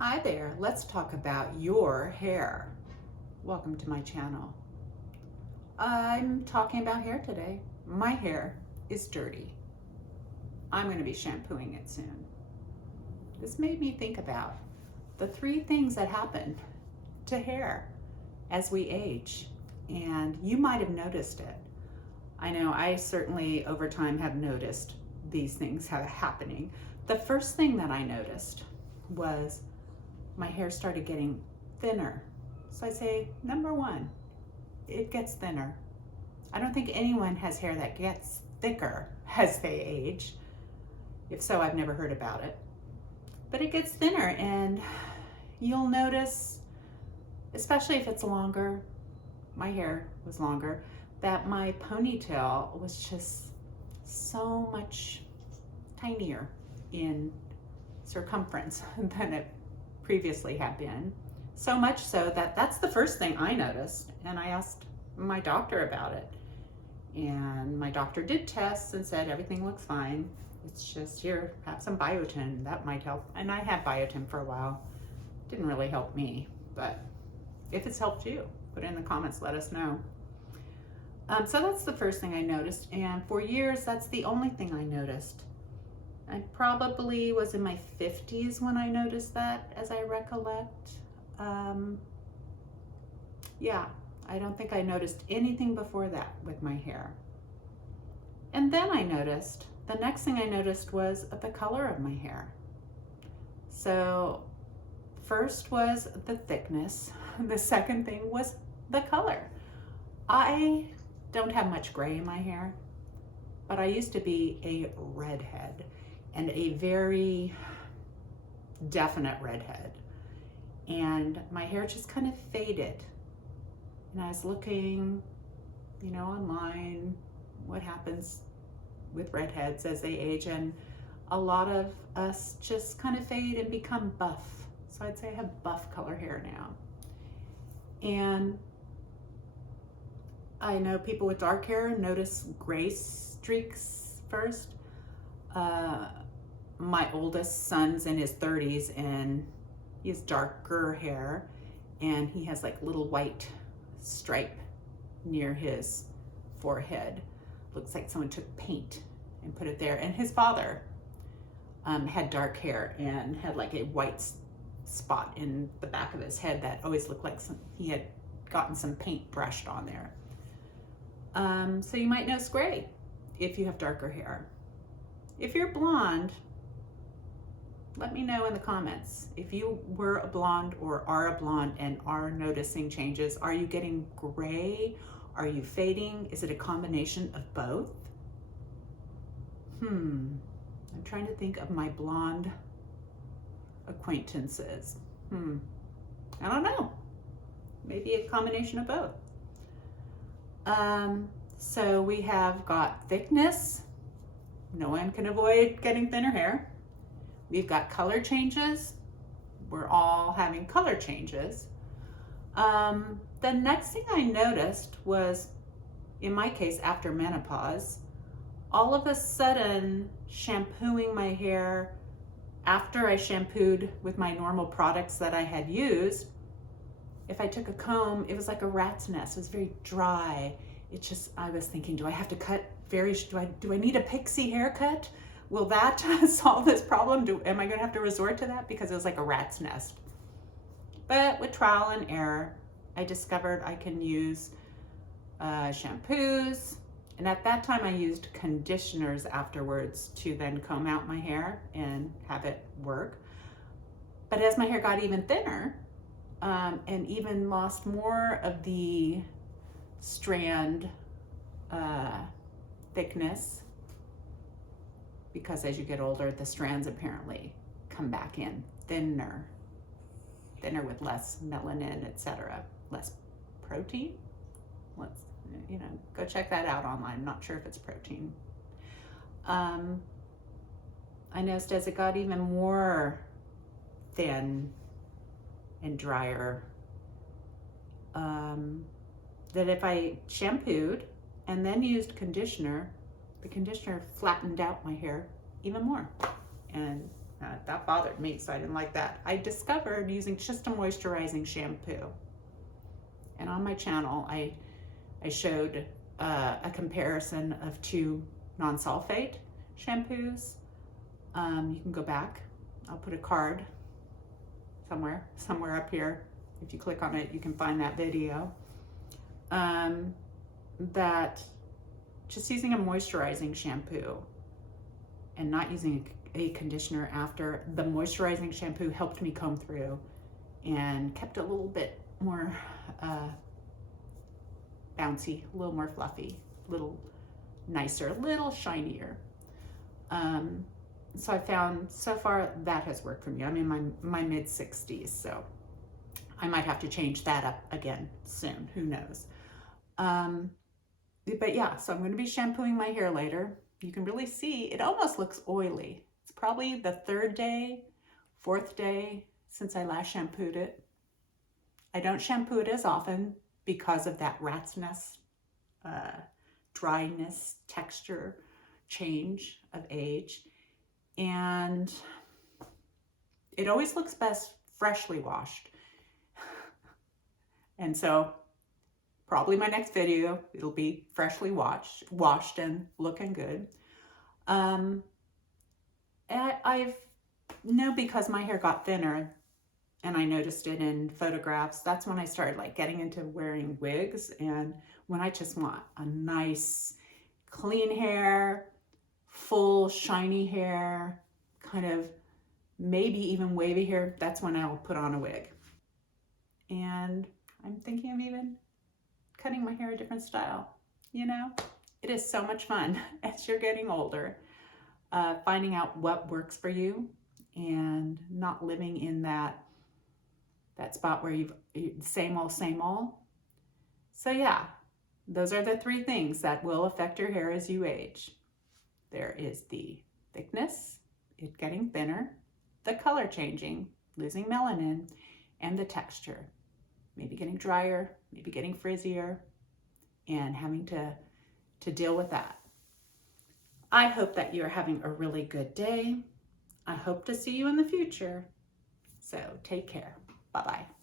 Hi there, let's talk about your hair. Welcome to my channel. I'm talking about hair today. My hair is dirty. I'm going to be shampooing it soon. This made me think about the 3 things that happen to hair as we age, and you might have noticed it. I know I certainly over time have noticed these things happening. The first thing that I noticed was my hair started getting thinner. So I say, number 1, it gets thinner. I don't think anyone has hair that gets thicker as they age. If so, I've never heard about it. But it gets thinner, and you'll notice, especially if it's longer, my hair was longer, that my ponytail was just so much tinier in circumference than it previously had been. So much so that that's the first thing I noticed, and I asked my doctor about it. And my doctor did tests and said everything looks fine. It's just, here, have some biotin, that might help. And I had biotin for a while. Didn't really help me, but if it's helped you, put it in the comments, let us know. So that's the first thing I noticed, and for years that's the only thing I noticed. I probably was in my 50s when I noticed that, as I recollect. Yeah, I don't think I noticed anything before that with my hair. And then the next thing I noticed was the color of my hair. So first was the thickness. The second thing was the color. I don't have much gray in my hair, but I used to be a redhead, and a very definite redhead. And my hair just kind of faded. And I was looking, online, what happens with redheads as they age, and a lot of us just kind of fade and become buff. So I'd say I have buff color hair now. And I know people with dark hair notice gray streaks first. My oldest son's in his 30s, and he has darker hair, and he has like little white stripe near his forehead. Looks like someone took paint and put it there. And his father had dark hair and had like a white spot in the back of his head that always looked like he had gotten some paint brushed on there. So you might notice gray if you have darker hair. If you're blonde, let me know in the comments. If you were a blonde or are a blonde and are noticing changes, are you getting gray? Are you fading? Is it a combination of both? I'm trying to think of my blonde acquaintances. I don't know. Maybe a combination of both. So we have got thickness. No one can avoid getting thinner hair. We've got color changes. We're all having color changes. The next thing I noticed was, in my case, after menopause, all of a sudden shampooing my hair after I shampooed with my normal products that I had used, if I took a comb, it was like a rat's nest. It was very dry. I was thinking, do I have to cut do I need a pixie haircut? Will that solve this problem? Am I gonna have to resort to that? Because it was like a rat's nest. But with trial and error, I discovered I can use shampoos. And at that time I used conditioners afterwards to then comb out my hair and have it work. But as my hair got even thinner, and even lost more of the strand thickness, because as you get older, the strands apparently come back in thinner with less melanin, etc., less protein. Let's, go check that out online. I'm not sure if it's protein. I noticed as it got even more thin and drier, that if I shampooed and then used conditioner, the conditioner flattened out my hair even more. And That bothered me, so I didn't like that. I discovered using just a moisturizing shampoo. And on my channel, I showed a comparison of 2 non-sulfate shampoos. You can go back. I'll put a card somewhere up here. If you click on it, you can find that video. That just using a moisturizing shampoo and not using a conditioner after, the moisturizing shampoo helped me comb through and kept it a little bit more bouncy, a little more fluffy, a little nicer, a little shinier. So I found so far that has worked for me. I'm in my mid-60s, so I might have to change that up again soon, who knows. But yeah, so I'm going to be shampooing my hair later. You can really see it almost looks oily. It's probably the 3rd day, 4th day since I last shampooed it. I don't shampoo it as often because of that rat's nest, dryness, texture, change of age. And it always looks best freshly washed. And so probably my next video, it'll be freshly washed and looking good. I've know because my hair got thinner and I noticed it in photographs, that's when I started like getting into wearing wigs. And when I just want a nice clean hair, full shiny hair, kind of maybe even wavy hair, that's when I'll put on a wig. And I'm thinking of even cutting my hair a different style. You know, it is so much fun as you're getting older, finding out what works for you and not living in that spot where you've same old. So yeah, those are the 3 things that will affect your hair as you age. There is the thickness, it getting thinner, the color changing, losing melanin, and the texture, maybe getting drier, maybe getting frizzier, and having to deal with that. I hope that you're having a really good day. I hope to see you in the future. So take care. Bye-bye.